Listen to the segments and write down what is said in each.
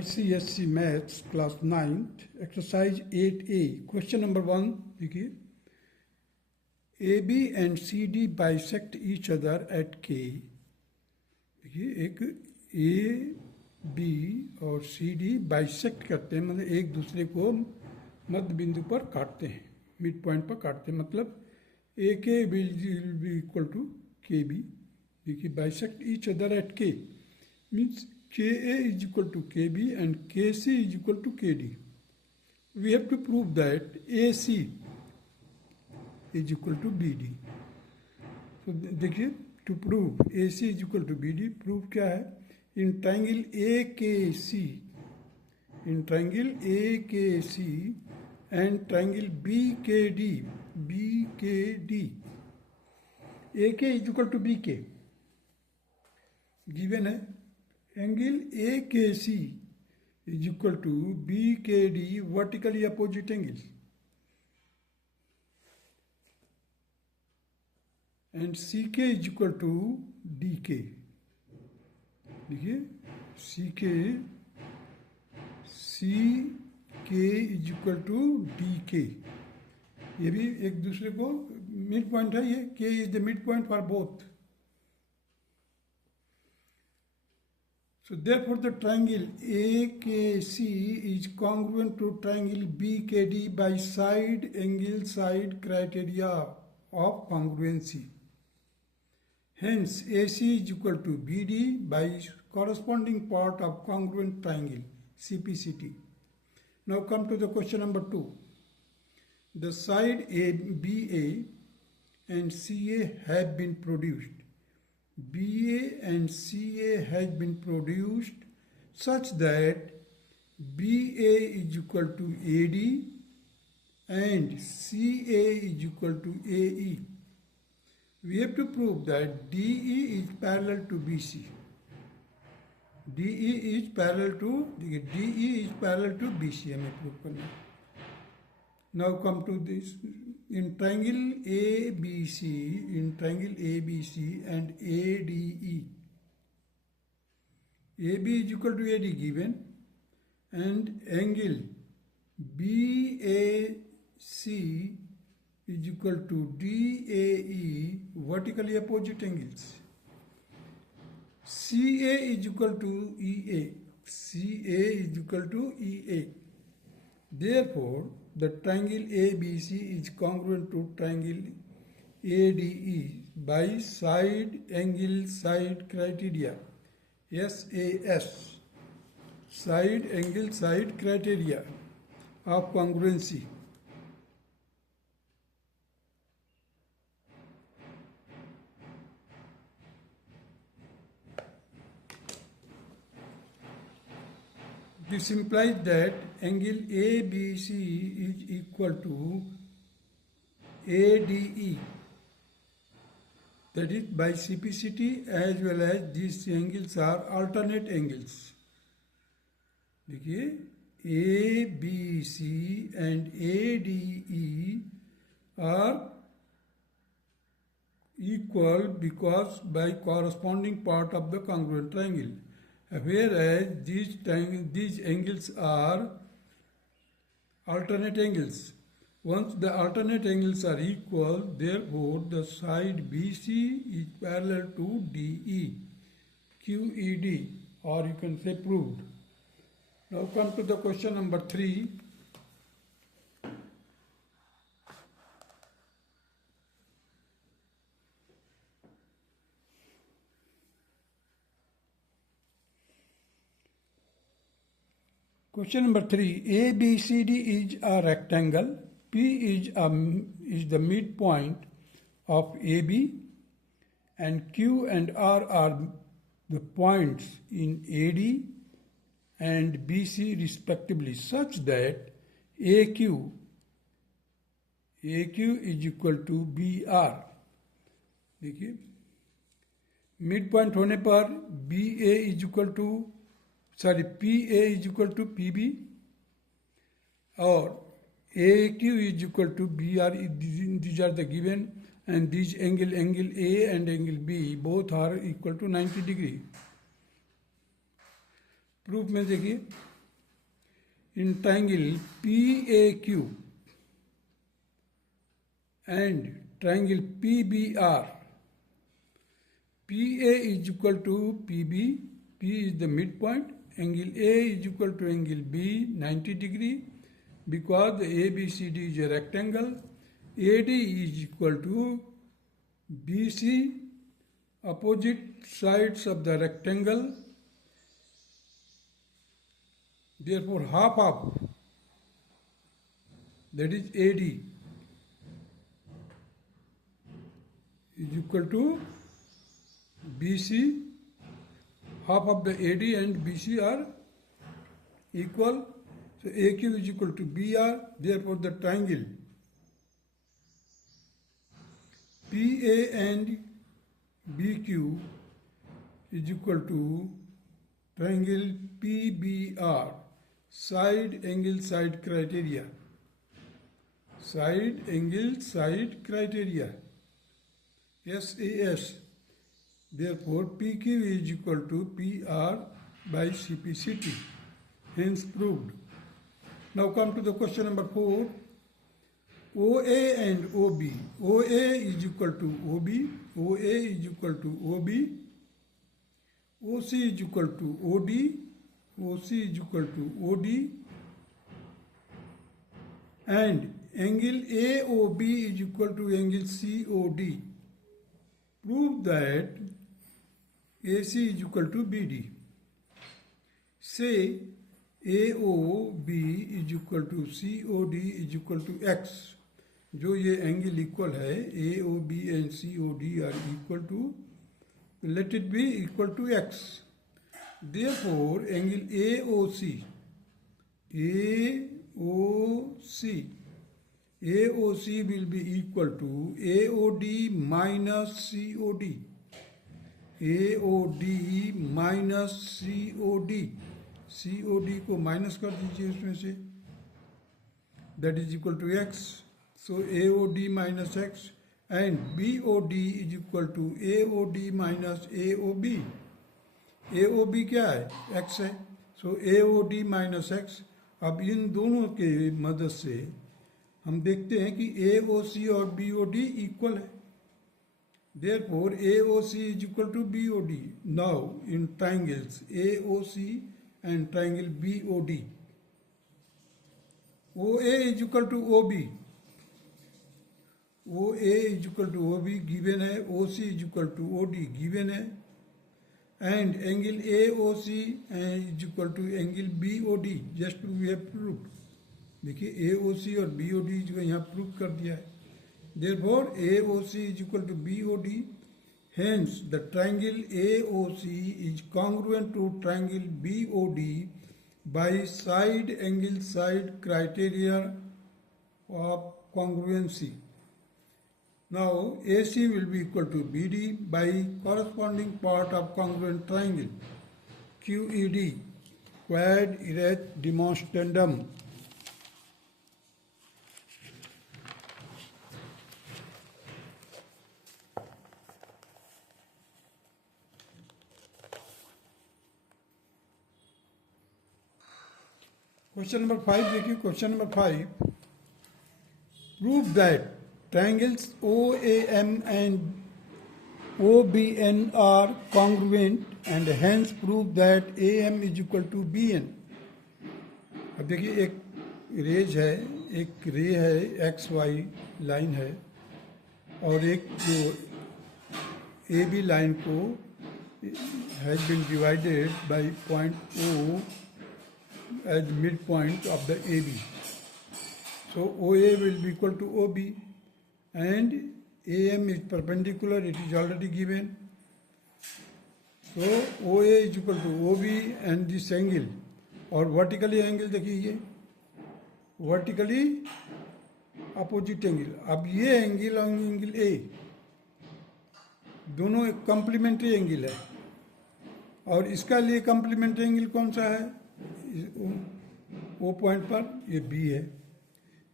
ICSC Maths Class 9th Exercise 8A Question number 1 देखिए AB and CD bisect each other at K। देखिए एक AB और CD bisect करते हैं, मतलब एक दूसरे को मध्य बिंदु पर काटते हैं, मिड पॉइंट पर काटते हैं, मतलब AK will be equal to KB। देखिए bisect each other at K means KA is equal to KB and KC is equal to KD. We have to prove that AC is equal to BD. So देखिए to prove AC is equal to BD, proof क्या है? In triangle AKC, and triangle BKD, AK is equal to BK given है, angle AKC is equal to BKD vertically opposite angles, and CK is equal to DK। देखिए CK is equal to DK, ये भी एक दूसरे को mid point है, ये K is the mid point for both। So therefore the triangle AKC is congruent to triangle BKD by side criteria of congruency. Hence AC is equal to BD by corresponding part of congruent triangle CPCT. Now come to the question number 2. The side BA and CA have been produced. BA and CA has been produced such that BA is equal to AD and CA is equal to AE. We have to prove that DE is parallel to BC. DE is parallel to BC हमें prove करना है। Now come to this. In triangle ABC and ADE, AB is equal to AD given, and angle BAC is equal to DAE vertically opposite angles. CA is equal to EA. Therefore, the triangle ABC is congruent to triangle ADE by side criteria, SAS, side criteria of congruency. This implies that angle ABC is equal to ADE, that is by CPCT, as well as these angles are alternate angles. देखिए ABC and ADE are equal because by corresponding part of the congruent triangle, whereas these angles are alternate angles. Once the alternate angles are equal, therefore the side BC is parallel to DE, QED, or you can say proved. Now come to the question number 3. Question number 3. ABCD is a rectangle. P is the midpoint of AB, and Q and R are the points in AD and BC respectively, such that AQ is equal to BR. देखिए mid point होने पर PA is equal to PB और AQ is equal to BR. These are the given, and these angle A and angle B both are equal to 90 degree. Proof में देखिए, in triangle P A Q and triangle P B R, P A is equal to P B, P is the mid point, angle A is equal to angle B 90 degree, because the ABCD is a rectangle. AD is equal to BC, opposite sides of the rectangle. Therefore half of, that is AD, is equal to BC. Half of the AD and BC are equal, so AQ is equal to BR. Therefore the triangle PA and BQ is equal to triangle PBR, side angle side criteria, side angle side criteria, SAS. Therefore, PQ is equal to PR by CPCT, hence proved. Now come to the question number 4. OA and OB. OA is equal to OB, OA is equal to OB, OC is equal to OD, OC is equal to OD, and angle AOB is equal to angle COD. Prove that AC is equal to BD. Say AOB is equal to COD is equal to X. जो ये angle equal है, AOB and COD are equal to, let it be equal to X. Therefore, angle AOC will be equal to AOD minus COD. AOD minus COD. COD को minus कर दीजिए उसमें से, that is equal to X. So AOD minus X and BOD is equal to AOD minus AOB. AOB क्या है? X है. So AOD minus X. अब इन दोनों के मदद से हम देखते हैं कि AOC और BOD इक्वल है. Therefore AOC is equal to BOD. Now in triangles AOC and triangle BOD, OA is equal to OB. OA is equal to OB given है, OC is equal to OD given है, and angle AOC is equal to angle BOD. Just we have proved. देखिए AOC और BOD जो यहाँ prove कर दिया है. Therefore AOC is equal to BOD. Hence the triangle AOC is congruent to triangle BOD by side angle side criteria of congruency. Now AC will be equal to BD by corresponding part of congruent triangle QED, quad erect demonstrandum. Question number 5 देखिए. Question number 5. Prove that triangles OAM and OBN are congruent and hence prove that AM is equal to BN. अब देखिए एक raise है, एक रे है, XY line है, और एक जो AB लाइन को has been divided by point O as midpoint of the AB. So OA will be equal to OB and AM is perpendicular, it is already given. So OA is equal to OB and this angle, और vertically angle देखिए ये vertically opposite angle. अब ये angle और angle A दोनों एक complementary angle है, और इसका लिए कम्प्लीमेंट्री एंगल कौन सा है? O पॉइंट पर ये B है.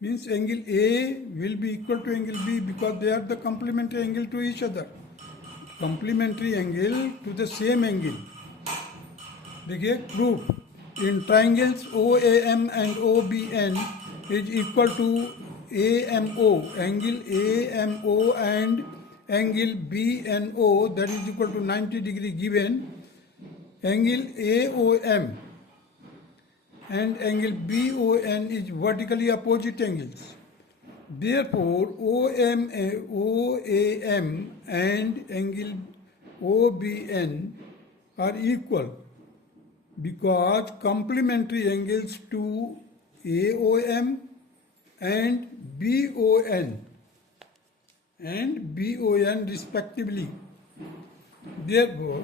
Means angle A will be equal to angle B because they are the complementary angle to each other. Complementary angle to the same angle. देखिए proof in triangles O A M and O B N is equal to A M O angle A M O and angle B N O that is equal to 90 degree given angle A O M and angle BON is vertically opposite angles. Therefore, OAM and angle OBN are equal because complementary angles to AOM and BON respectively. Therefore,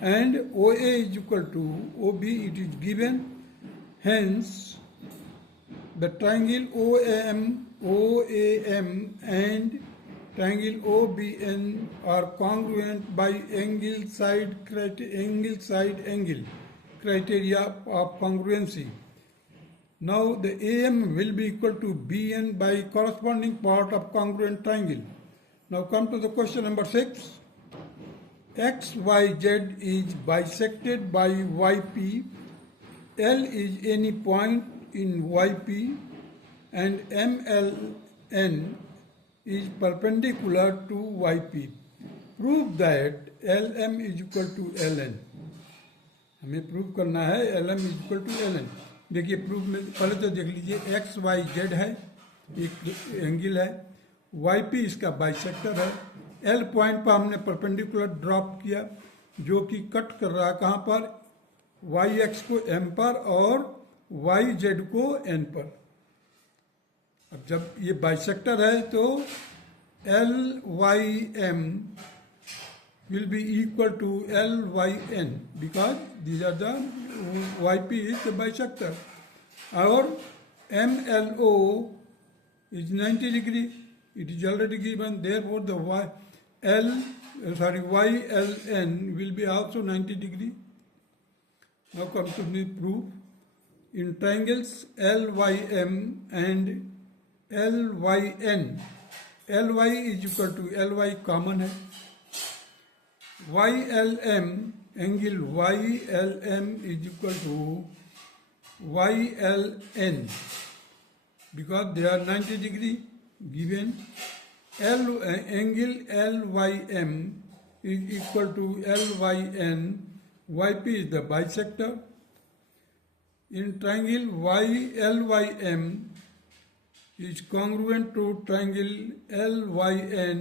and OA is equal to OB, it is given. Hence, the triangle OAM and triangle OBN are congruent by angle side angle criteria of congruency. Now, the AM will be equal to BN by corresponding part of congruent triangle. Now, come to the question number 6. XYZ is bisected by YP. L is any point in YP and MLN is perpendicular to YP. Prove that LM is equal to LN. हमें prove करना है LM is equal to LN. देखिए proof में पहले तो देख लीजिए XYZ है, एक एंगल है, YP इसका बाइसेक्टर है, L पॉइंट पर हमने परपेंडिकुलर ड्रॉप किया जो कि कट कर रहा है कहाँ पर, वाई एक्स को एम पर और वाई जेड को एन पर। अब जब ये बाइसेक्टर है तो L Y M will be equal to L Y N because these are the Y P is the bisector और M L O is 90 degree, it is already given, therefore the Y L N will be also 90 degree. Now come to the proof. In triangles LYM and LYN, LY is equal to LY common है. YLM, angle YLM is equal to YLN because they are 90 degree given. Angle LYM is equal to LYN. YP is the bisector. In triangle LYM is congruent to triangle LYN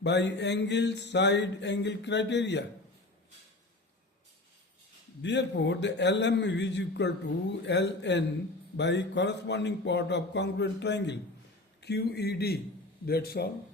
by angle side angle criteria. Therefore, the LM is equal to LN by corresponding part of congruent triangle QED. That's all.